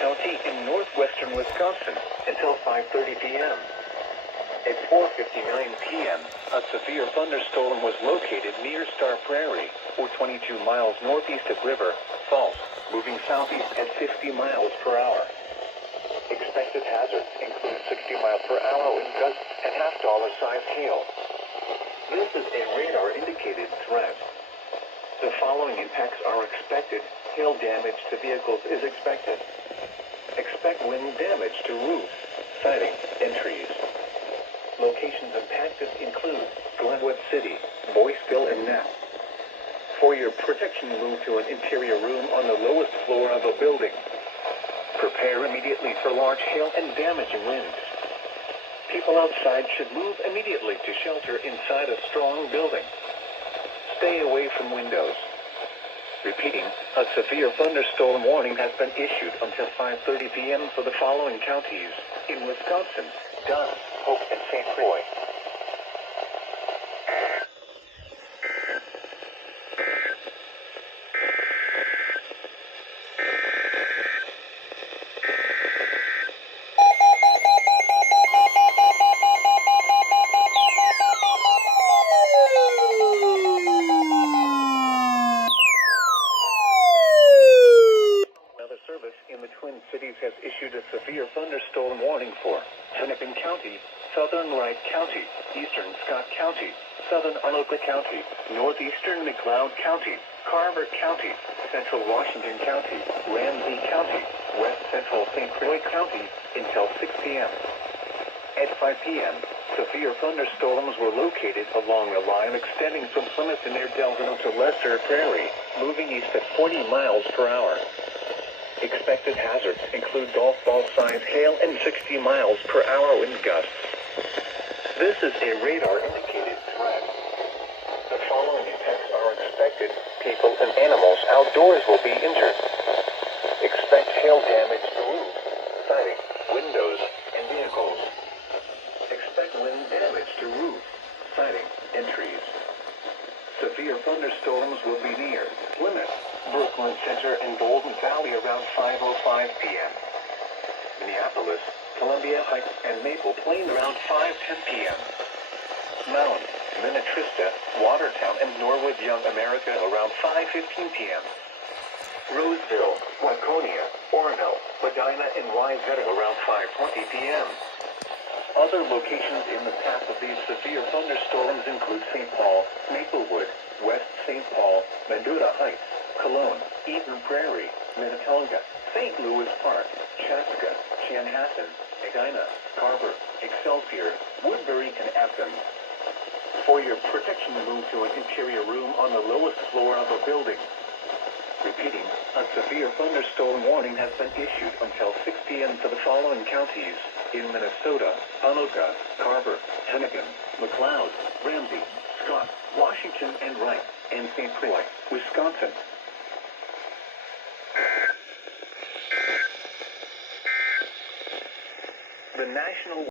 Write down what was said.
County in northwestern Wisconsin until 5:30 p.m. At 4:59 p.m., a severe thunderstorm was located near Star Prairie, or 22 miles northeast of River Falls, moving southeast at 50 miles per hour. Expected hazards include 60 miles per hour wind gusts and half-dollar-size hail. This is a radar-indicated threat. The following impacts are expected. Hail damage to vehicles is expected. Expect wind damage to roofs, siding, and trees. Locations impacted include Glenwood City, Boyceville, and Knapp. For your protection, move to an interior room on the lowest floor of a building. Prepare immediately for large hail and damaging winds. People outside should move immediately to shelter inside a strong building. Stay away from windows. Repeating, a severe thunderstorm warning has been issued until 5:30 p.m. for the following counties in Wisconsin: Dunn, Hope, and St. Croix. In the Twin Cities has issued a severe thunderstorm warning for Hennepin County, Southern Wright County, Eastern Scott County, Southern Anoka County, Northeastern McLeod County, Carver County, Central Washington County, Ramsey County, West Central St. Croix County until 6 p.m. At 5 p.m., severe thunderstorms were located along a line extending from Plymouth near Delano to Lester Prairie, moving east at 40 miles per hour. Expected hazards include golf ball-sized hail and 60 miles per hour wind gusts. This is a radar-indicated threat. The following impacts are expected. People and animals outdoors will be injured. Expect hail damage to roofs, siding, windows, and vehicles. Expect wind damage to roofs, siding, and trees. Severe thunderstorms will be near Plymouth, Brooklyn Center, and Golden Valley around 5:05 p.m. Minneapolis, Columbia Heights, and Maple Plain around 5:10 p.m. Mound, Minnetrista, Watertown, and Norwood Young America around 5:15 p.m. Roseville, Waconia, Orono, Medina, and Wayzata around 5:20 p.m. Other locations in the path of these severe thunderstorms include St. Paul, Maplewood, West St. Paul, Mendota Heights, Cologne, Eden Prairie, Minnetonka, St. Louis Park, Chaska, Chanhassen, Edina, Carver, Excelsior, Woodbury, and Athens. For your protection, move to an interior room on the lowest floor of a building. Repeating, a severe thunderstorm warning has been issued until 6 p.m. for the following counties in Minnesota: Anoka, Carver, Hennepin, McLeod, Ramsey, Scott, Washington, and Wright, and St. Croix, Wisconsin. The National